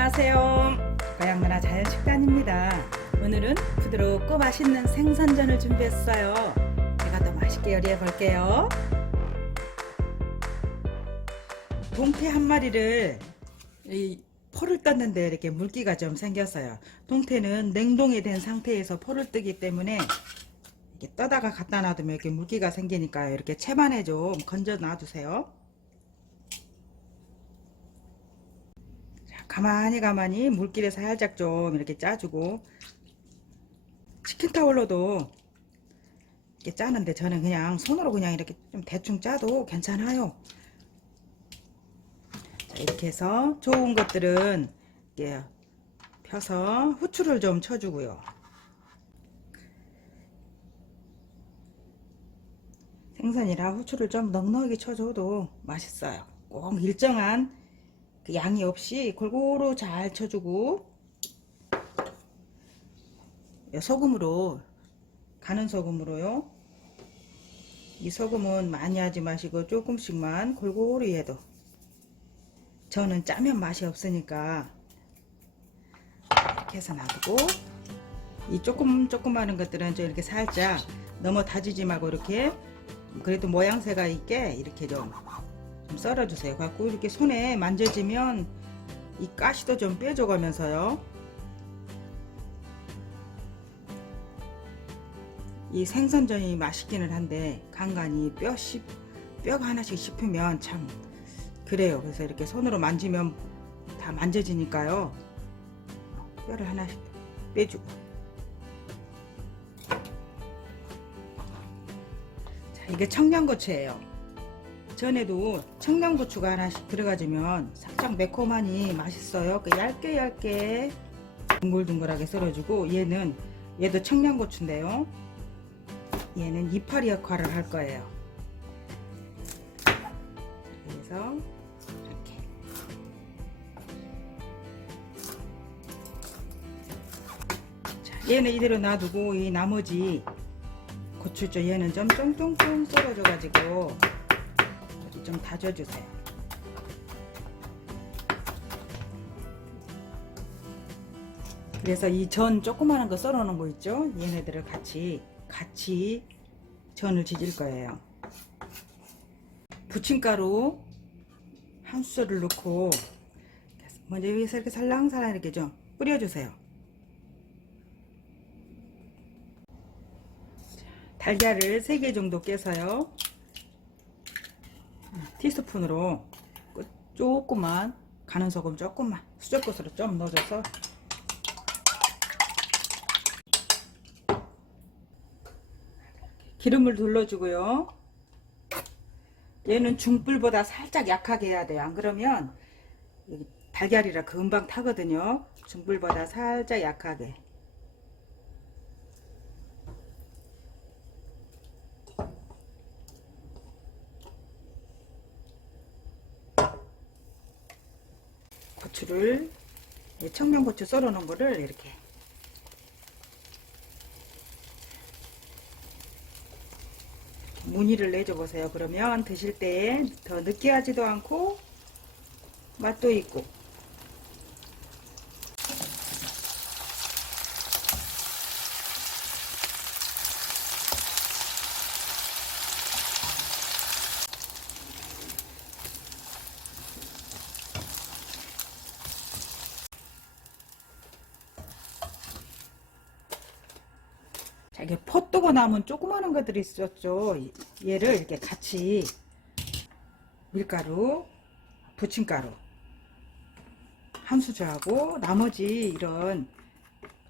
안녕하세요. 고향문화 자연식단입니다. 오늘은 부드럽고 맛있는 생선전을 준비했어요. 제가 더 맛있게 요리해 볼게요. 동태 한 마리를 이 포를 떴는데 이렇게 물기가 좀 생겼어요. 동태는 냉동이 된 상태에서 포를 뜨기 때문에 이렇게 떠다가 갖다 놔두면 이렇게 물기가 생기니까요. 이렇게 채반에 좀 건져 놔두세요. 자, 가만히 가만히 물기를 살짝 좀 이렇게 짜주고 치킨 타올로도 이렇게 짜는데 저는 그냥 손으로 그냥 이렇게 좀 대충 짜도 괜찮아요. 자, 이렇게 해서 좋은 것들은 이렇게 펴서 후추를 좀 쳐주고요. 생선이라 후추를 좀 넉넉하게 쳐줘도 맛있어요. 꼭 일정한 그 양이 없이 골고루 잘 쳐주고 소금으로 가는 소금으로요. 이 소금은 많이 하지 마시고 조금씩만 골고루 해도 저는 짜면 맛이 없으니까 이렇게 해서 놔두고 이 조금 조그마한 것들은 좀 이렇게 살짝 너무 다지지 말고 이렇게 그래도 모양새가 있게 이렇게 좀, 좀 썰어주세요. 갖고 이렇게 손에 만져지면 이 가시도 좀 빼줘가면서요. 이 생선전이 맛있기는 한데 간간이 뼈 씹, 뼈가 하나씩 씹히면 참 그래요. 그래서 이렇게 손으로 만지면 다 만져지니까요. 뼈를 하나씩 빼주고. 자, 이게 청양고추예요. 전에도 청양고추가 하나씩 들어가주면 살짝 매콤하니 맛있어요. 그 얇게 얇게 둥글둥글하게 썰어주고 얘는 얘도 청양고추인데요. 얘는 이파리 역할을 할 거예요. 그래서 이렇게 자, 얘는 이대로 놔두고 이 나머지 고추죠. 얘는 좀 쫑쫑쫑 썰어줘 가지고 좀 다져주세요. 그래서 이 전 조그마한 거 썰어 놓은 거 있죠? 얘네들을 같이 같이 전을 지질 거예요. 부침가루 한 수저를 넣고 먼저 위에서 이렇게 살랑살랑 이렇게 좀 뿌려주세요. 달걀을 3개 정도 깨서요. 티스푼으로 조금만 가는 소금 조금만 수저것으로 좀 넣어줘서 기름을 둘러주고요. 얘는 중불보다 살짝 약하게 해야 돼요. 안 그러면 달걀이라 금방 타거든요. 중불보다 살짝 약하게. 고추를 청양고추 썰어 놓은 거를 이렇게 무늬를 내줘 보세요. 그러면 드실 때 더 느끼하지도 않고 맛도 있고 자, 이게 포 뜨고 남은 조그마한 것들이 있었죠. 얘를 이렇게 같이 밀가루, 부침가루 한 수저하고 나머지 이런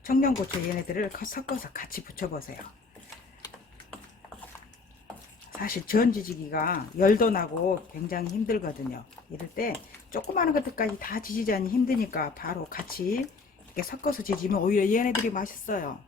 청양고추 얘네들을 섞어서 같이 부쳐보세요. 사실 전 지지기가 열도 나고 굉장히 힘들거든요. 이럴 때 조그마한 것들까지 다 지지자니 힘드니까 바로 같이 이렇게 섞어서 지지면 오히려 얘네들이 맛있어요.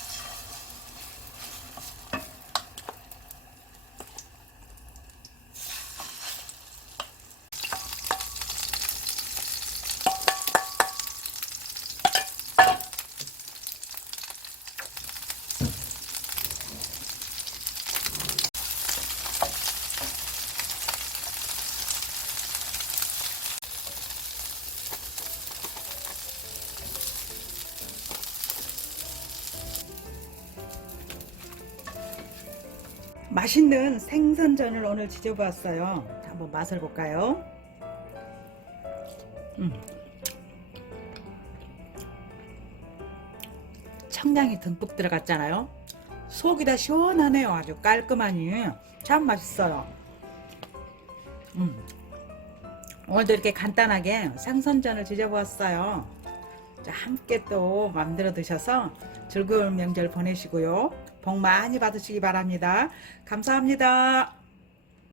맛있는 생선전을 오늘 지져보았어요. 한번 맛을 볼까요? 음. 청량이 듬뿍 들어갔잖아요. 속이 다 시원하네요. 아주 깔끔하니 참 맛있어요. 음. 오늘도 이렇게 간단하게 생선전을 지져보았어요. 자, 함께 또 만들어 드셔서 즐거운 명절 보내시고요. 복 많이 받으시기 바랍니다. 감사합니다.